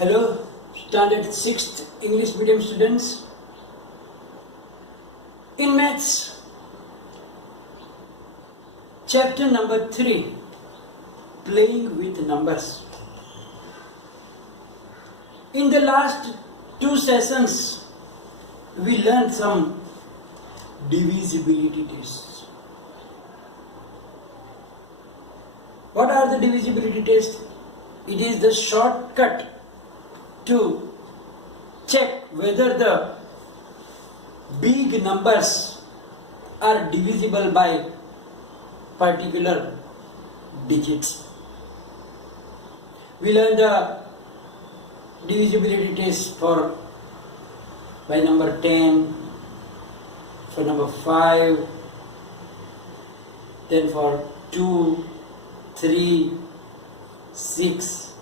Hello, standard 6th English medium students. In maths, chapter number 3, playing with numbers. In the last 2 sessions, we learned some divisibility tests. What are the divisibility tests? It is the shortcut to check whether the big numbers are divisible by particular digits. We learned the divisibility test for by number 10, for number 5, then for 2, 3, 6,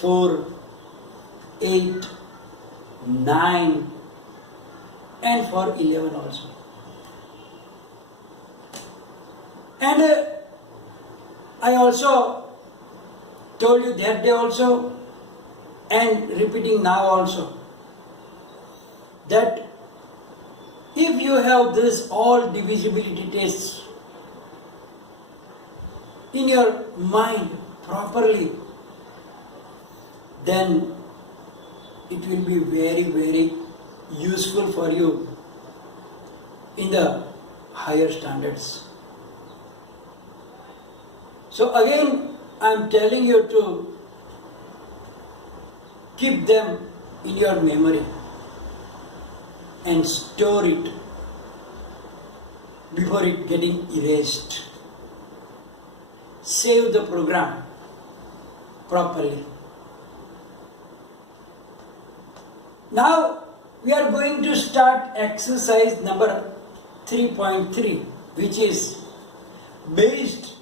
4, 8, 9 and for 11 also. And I also told you that day also and repeating now also that if you have this all divisibility tests in your mind properly, then it will be very useful for you in the higher standards. So again, I am telling you to keep them in your memory and store it before it getting erased. Save the program properly. Now we are going to start exercise number 3.3, which is based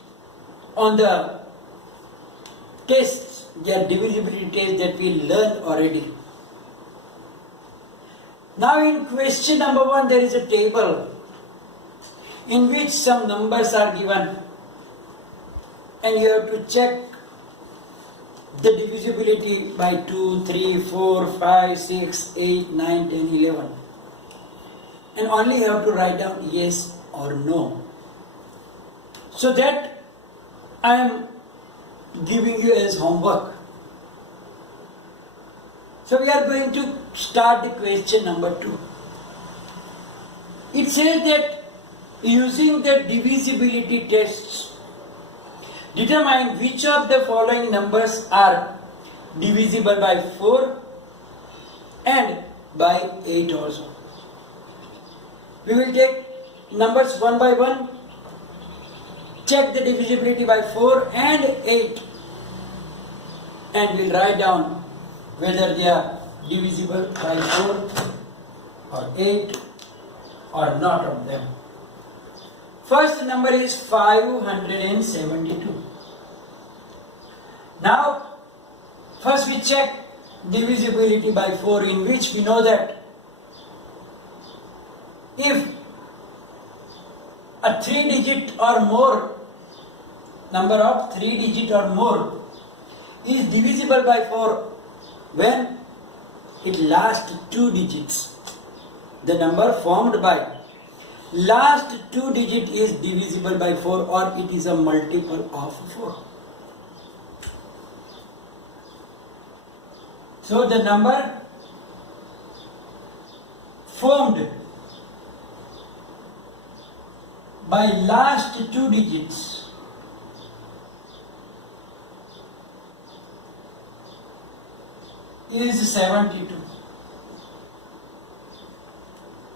on the tests, their divisibility tests that we learned already. Now in question number 1, there is a table in which some numbers are given and you have to check the divisibility by 2, 3, 4, 5, 6, 8, 9, 10, 11. And only you have to write down yes or no. So that I am giving you as homework. So we are going to start the question number 2. It says that using the divisibility tests, determine which of the following numbers are divisible by 4 and by 8 also. We will take numbers one by one, check the divisibility by 4 and 8 and we'll write down whether they are divisible by 4 or 8 or not of them. First number is 572. Now, first we check divisibility by 4, in which we know that if a 3-digit or more, number of 3-digit or more is divisible by 4 when it lasts 2 digits. The number formed by last 2 digit is divisible by 4 or it is a multiple of 4. So the number formed by last 2 digits is 72,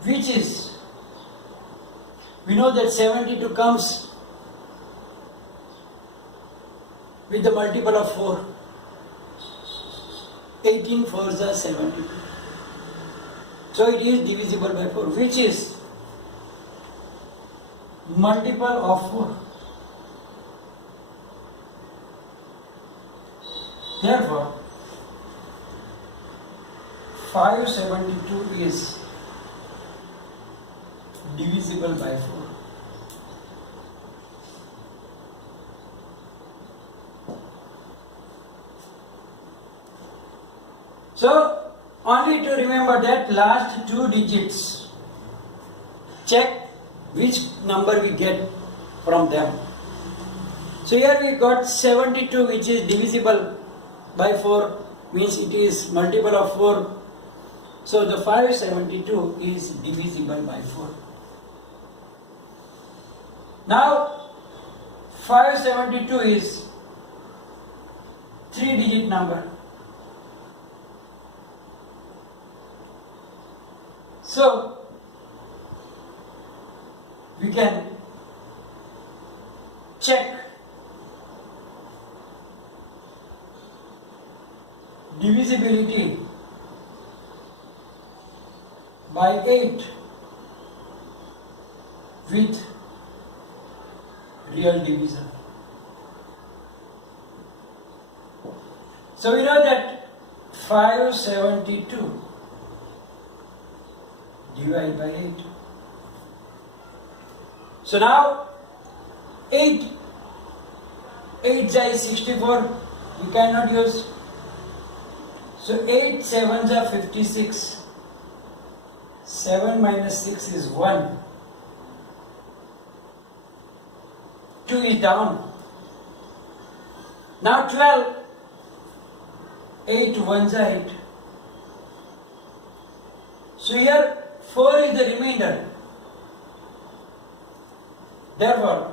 which is, we know that 72 comes with the multiple of 4. 18 4s are 72. So it is divisible by 4, which is multiple of 4. Therefore, 572 is divisible by 4. So only to remember that last two digits, check which number we get from them. So here we got 72, which is divisible by 4, means it is multiple of 4. So the 572 is divisible by 4. Now 572 is 3-digit number. So we can check divisibility by 8 with real division. So we know that 572 divided by 8. So now 8 is 64, we cannot use. So 8 sevens are 56. 7 minus 6 is 1. 2 is down. Now 12. 8 ones are 8. So here 4 is the remainder. Therefore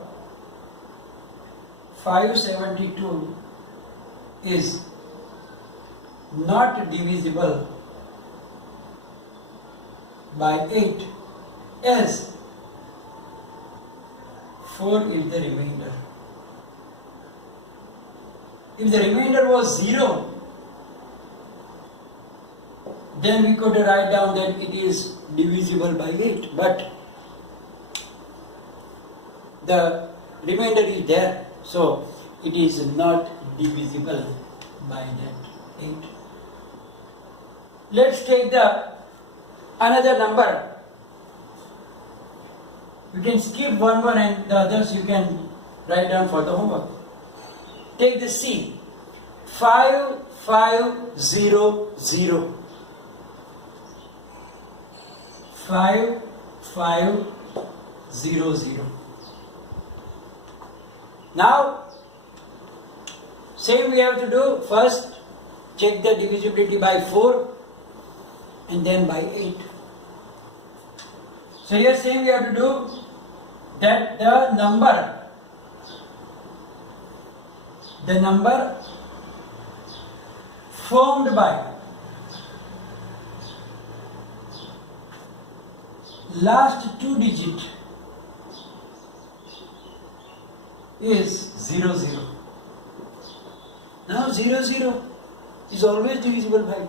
572 is not divisible by 8, as 4 is the remainder. If the remainder was 0, then we could write down that it is divisible by 8, but the remainder is there, so it is not divisible by that 8. Let's take another number. You can skip one more and the others you can write down for the homework. Take the C. 5500. 5500. Now, same we have to do. First, check the divisibility by 4 and then by 8. So here same we have to do that the number formed by last two digit is 00. Now 00 is always divisible by 4,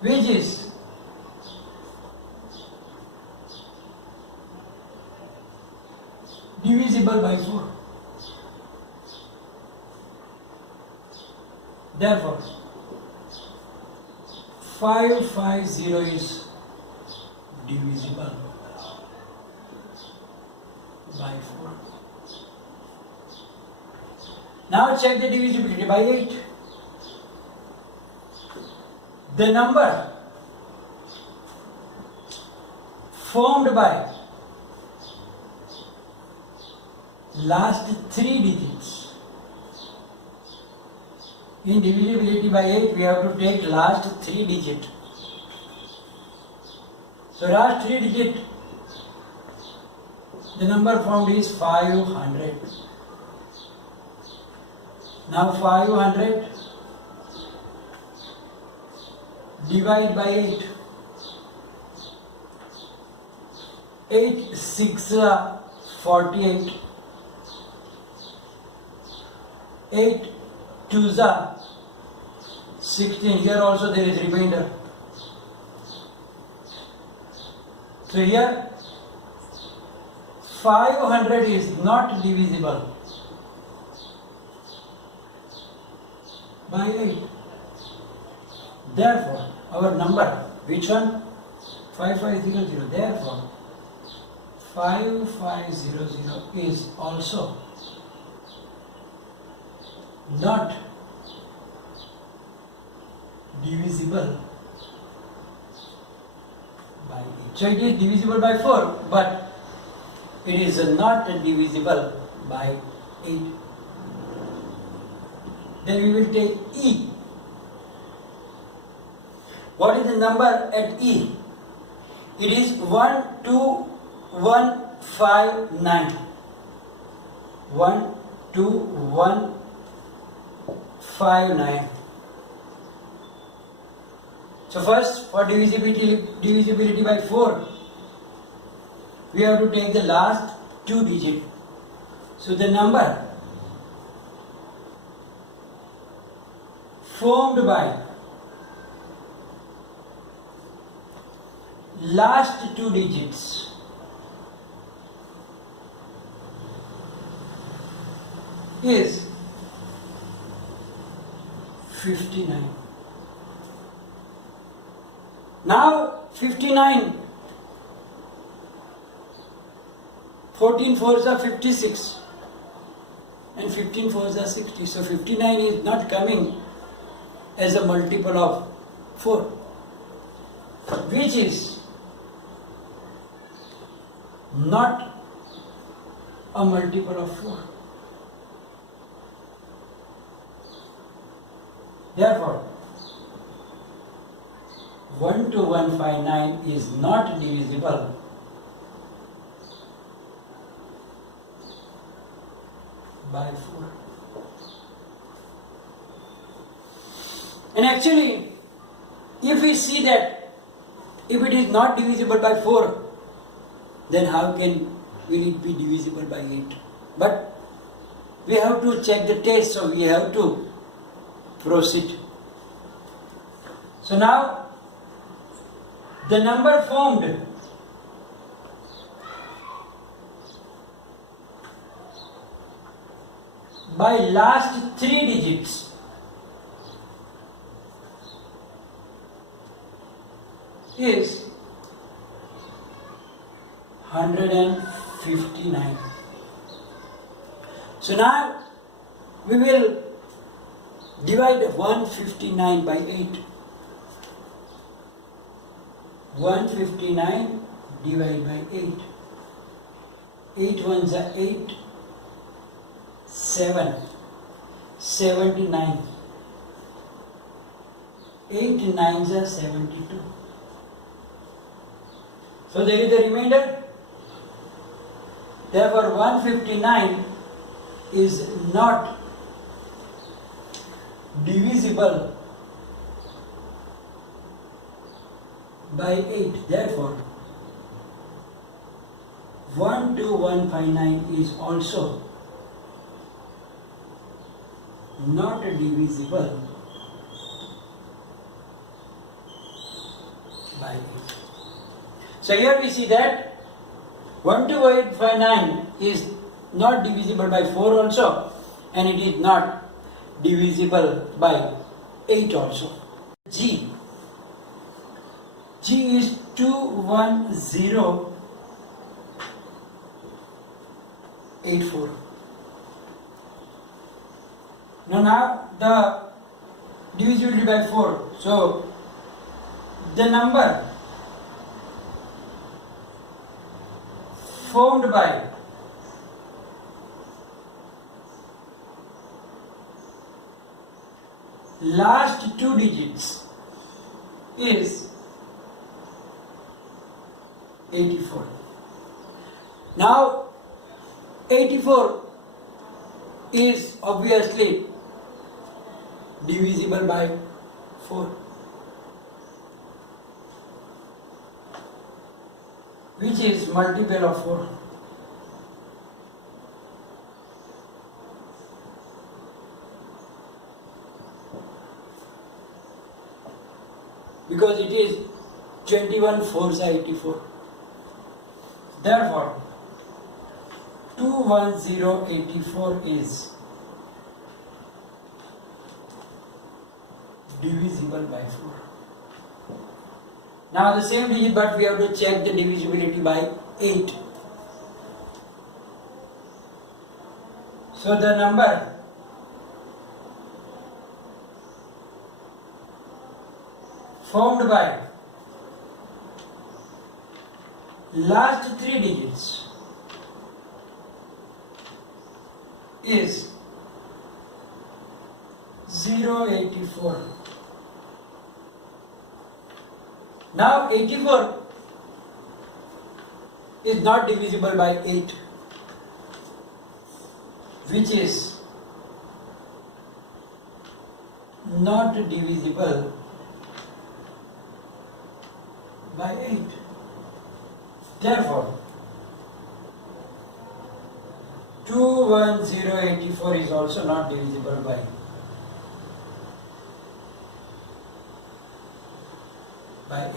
which is divisible by 4. Therefore 550 is divisible by 4. Now check the divisibility by 8. The number formed by last 3 digits. In divisibility by 8, we have to take last 3 digits. So last 3 digits, the number formed is 500. Now 500 divide by 8. 8 6 48. 8 2 16. Here also there is remainder. So here 500 is not divisible by 8. Therefore, our number, which one? 5500. Therefore, 5500 is also not divisible by 8. So it is divisible by 4, but it is not divisible by 8. Then we will take E. What is the number at E? It is 12159. 12159. So first, for divisibility by 4, we have to take the last 2 digits. So the number formed by last 2 digits is 59. Now 59, 14 fours are 56 and 15 fours are 60. So 59 is not coming as a multiple of 4, which is not a multiple of 4. Therefore, 12159 is not divisible by 4. And actually, if we see that if it is not divisible by 4, then how will it be divisible by 8? But we have to check the test, so we have to proceed. So now, the number formed by last 3 digits is 159. So now we will divide 159 by 8. 159 divided by 8. 8 ones are 8. 7. 79. 8 nines are 72. So there is the remainder. Therefore 159 is not divisible by 8. Therefore 12159 is also not divisible by 8. So here we see that 12859 is not divisible by 4 also, and it is not divisible by 8 also. G is 21084. Now the divisibility by 4. So the number formed by last 2 digits is 84. Now 84 is obviously divisible by 4, which is multiple of 4. Because it is 21 fours are 84. Therefore 21084 is divisible by 4. Now the same digit, but we have to check the divisibility by 8. So the number formed by last three digits is 084. Now 84 is not divisible by 8, which is not divisible by 8. Therefore, 21084 is also not divisible by 8.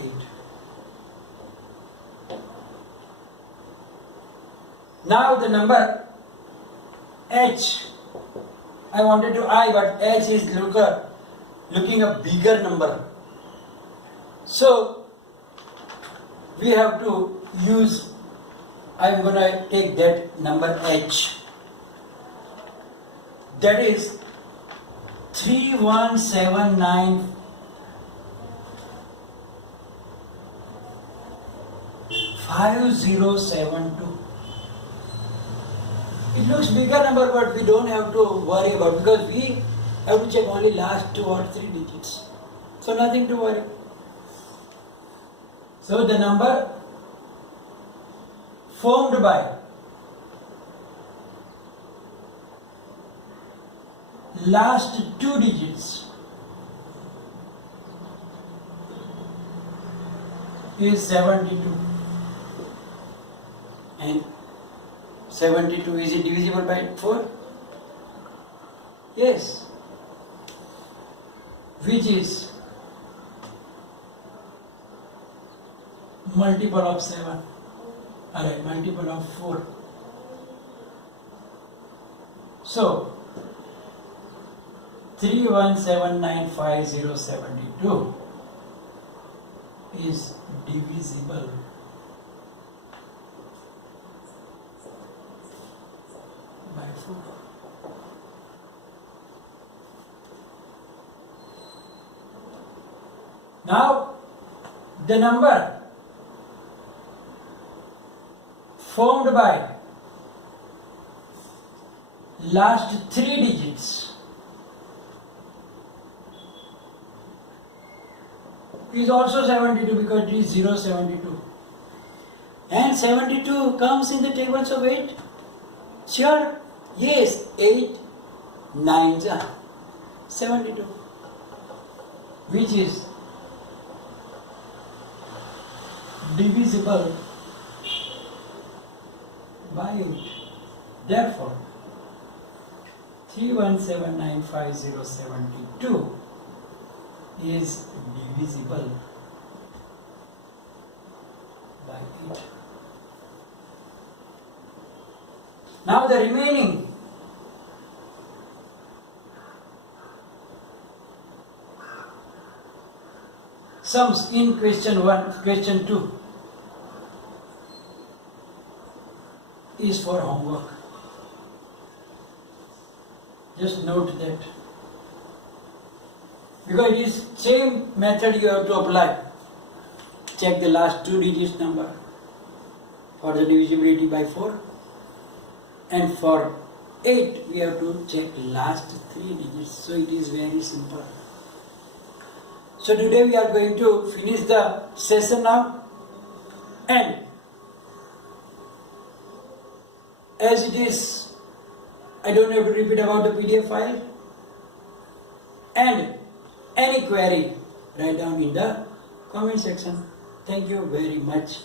Now the number h, I wanted to I, but h is looking a bigger number. So we have to use, I'm going to take that number h. That is 3179 5072. It looks bigger number, but we don't have to worry about, because we have to check only last 2 or 3 digits. So nothing to worry. So the number formed by last 2 digits is 72. And 72, is it divisible by 4? Yes. Which is multiple of 7. Alright, multiple of 4. So 31795072 is divisible by 4. Now the number formed by last 3 digits is also 72, because it is 072. And 72 comes in the tables of 8. Sure? Yes, 8 9s are 72, which is divisible by 8. Therefore, 31795072 is divisible by 8. Now the remaining sums in question 1, question 2 is for homework. Just note that, because it is same method you have to apply. Check the last 2 digits number for the divisibility by 4, and for 8 we have to check last 3 digits. So it is very simple. So today we are going to finish the session now, and as it is, I don't have to repeat about the PDF file, and any query write down in the comment section. Thank you very much.